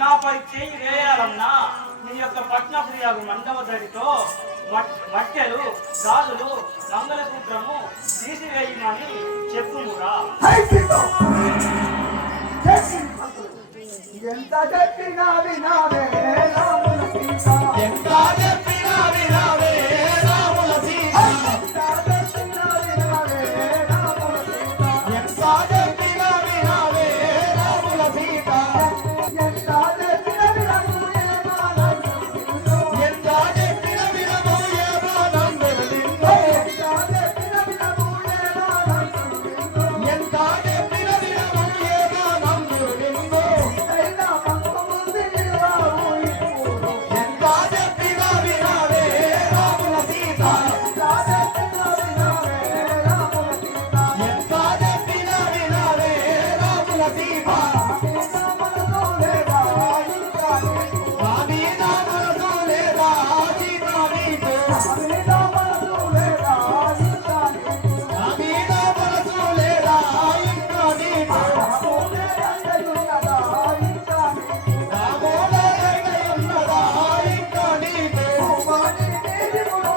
నాపై చేయి వేయాలన్నా నీ యొక్క పట్న ప్రియాగు మండవదడితో మట్టెలు గాజులు మంగళసూత్రము తీసివేయమని చెప్పుమురా. ఎంత చెప్పినా వినావే రాముల సీత, ఎంత చెప్పినా వినావే రాముల సీత, ఎంత చెప్పినా వినావే రాముల సీత, ఎంత చెప్పినా వినావే రాముల సీత, ఎంత చెప్పినా వినము ఏ బాలందులో, ఎంత చెప్పినా వినము ఏ బాలందులో, ఎంత చెప్పినా వినము ఏ బాలందులో, ఎంత చెప్పినా వినము ఏ బాలందులో, అయినా మంగముంది రావు ఇప్పుడు, ఎంత చెప్పినా వినావే రాముల సీత, ఎంత చెప్పినా వినావే రాముల సీత, ఎంత చెప్పినా వినావే రాముల సీత, నా మనసు లేదా ఇంకా నీకు, నా మీద మనసు లేదా సీత నీకు, నా మీద మనసు లేదా ఇంకా నీకు, నా మీద మనసు లేదా ఇంకా నీకు, నా మూల ఉన్నదా ఇంకా నీకు, నా మూల ఇంకా నీకు, ఓ భోగి నీకుడు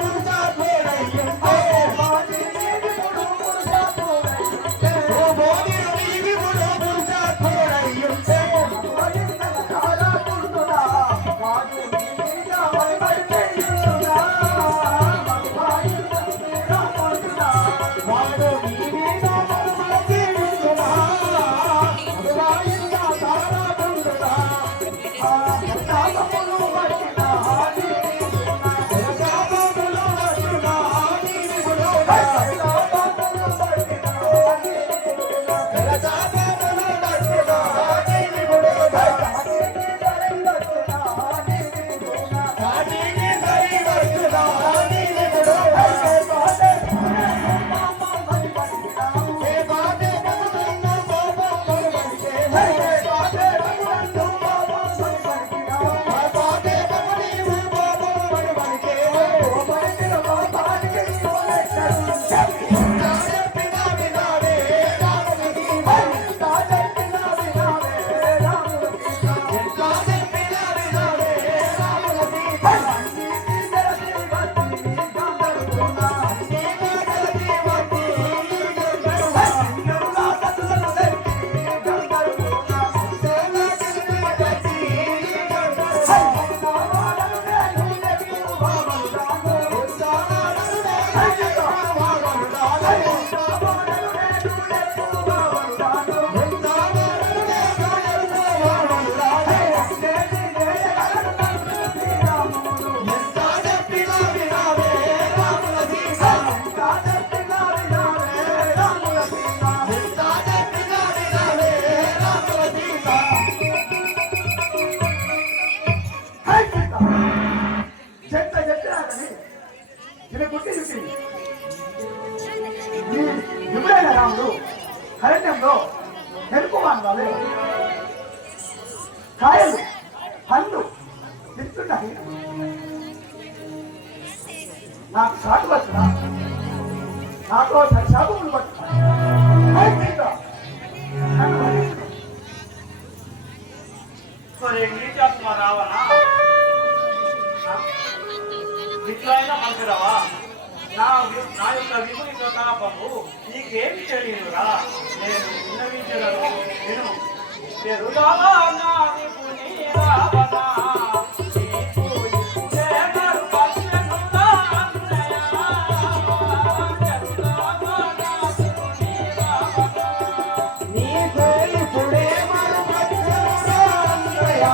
పురుషాత్ముడయ్యుంటే, భోగి నీవిగుడు పురుషాత్ముడయ్యుంటే, ఓ భోగి నీకుడు పురుషాత్ముడయ్యుంటే, చాలా గుర్తుడా, వాడు నీ మీద వలపడిపోయిండునా, మగవాయుడునా, కొడుకునా, వాడు నీ మీద మనమలసి ఉండునా, మగవాయుడునా, చాలా గుర్తుడా, శాపములు పట్టినా నీవిగుడునా, శాపములు వచ్చునా నీవిగుడునా, శాపములు పట్టినా నీవిగుడునా, శాపములు వచ్చునా నీవిగుడునా, వాటికి సరి వచ్చునా నీవిగుడునా, ఏ బాధే పడుతున్న కోపం పలువడికే, ఆ బాధే పడి నీవు కోపం పలువడికే, చెప్పినా వినావే రాముల సీత, ఎంత చెప్పినా వినావే రాముల సీత, ఎప్పుడైనా రాముడు అరణ్యంలో నెరుపుమానాలి కాయలు పండ్లు తింటున్నాయి, నాకు సాటు వచ్చిన నాతో శాపములు పట్టుకున్నాను, నన్ను భరించు. ఒరే నీచాత్మ రావణ, ఇట్లయినా మంచిరావా? నా యొక్క విపులి ప్రతాపము నీకేమి తెలియదురా? నేను విన్నవించగలను, విను. చెరుగావా నా విపులి రావణ, నీకు ఇప్పుడే గర్భస్యముగా అన్నయ్య. చెరుగావా నా విపులి రావణ, నీకు ఇప్పుడే మరుపచ్చముగా అన్నయ్య.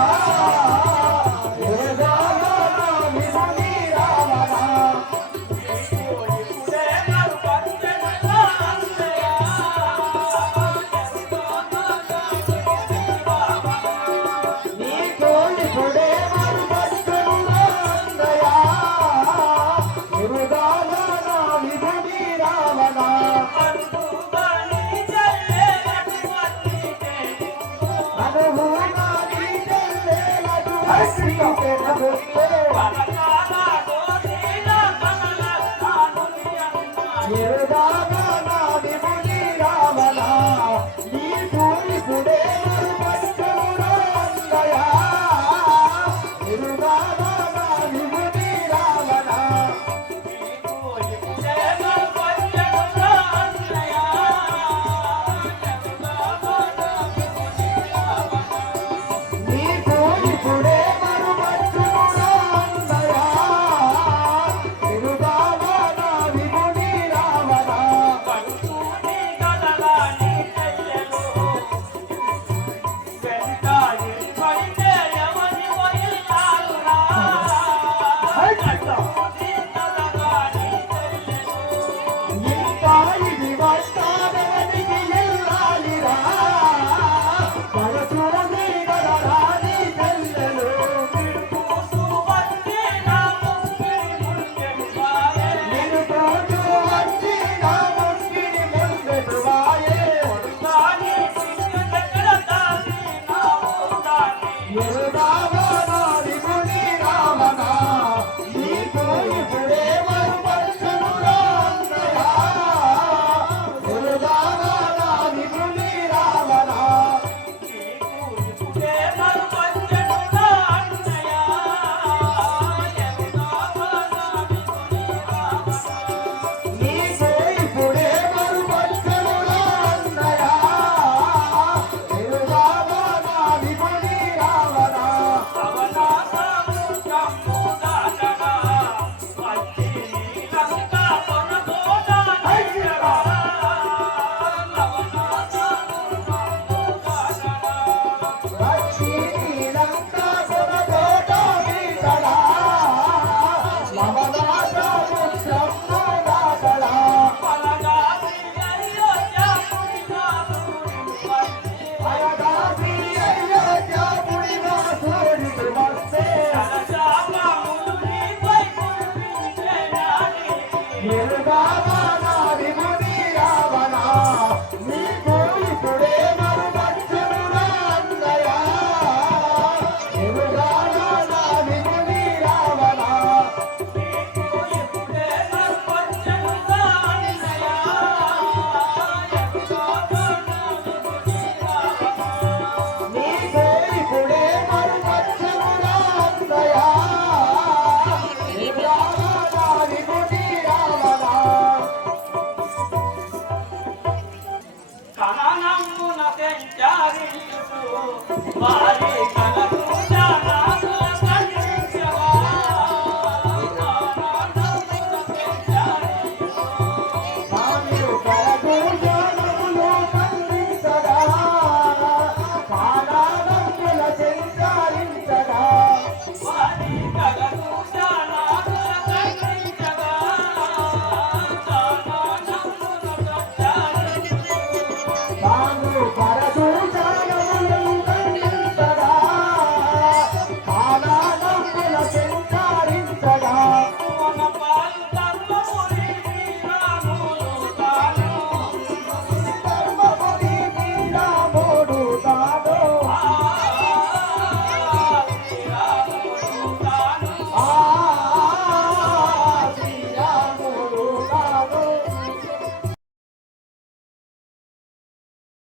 ఎరుగావా నా విపులి రావణ, నీకు ఇప్పుడే మరుపచ్చముగా అన్నయ్య. ఎరుగావా నా విపులి రావణ, అనుభూనా నీ చెల్లెలకు హస్తికే నభుకే. ఎరుగావా నా విపులి రావణ, నీకు ఇప్పుడే మరుపచ్చముగా అన్నయ్య. ఎరుగావా నా విపులి రావణ, నీకు ఇప్పుడే మరుపచ్చముగా అన్నయ్య. ఎరుగావా నా విపులి రావణ, ఇంకా ఇది వస్తాననికి ఎల్లాలిరా. పరశుని గదరా నీ చెల్లెలు, నిన్ను తోడు వచ్చి నా ముంగిడి ముందెదువాయే. ఎరుగావా నా విపులి రావణ, నీకు ఇప్పుడే మరుపచ్చముగా అన్నయ్య. ఎరుగావా నా విపులి రావణ, నీకు ఇప్పుడే మరుపచ్చముగా అన్నయ్య. ఎరుగావా నా విపులి రావణ, వచ్చి నీలంతా కొనగోట వీటలా. లవదాట ముత్యము దాటలా. అలగాసి అయోధ్య పుడిగా సూర్యుడు వస్తే. ఎరుగావా నా విపులి రావణ, నీకు ఇప్పుడే మరుపచ్చముగా అన్నయ్య. ఎరుగావా నా విపులి రావణ, నీకు ఇప్పుడే మరుపచ్చముగా అన్నయ్య. ఎరుగావా నా విపులి రావణ, కననమ్మున పెంచారించు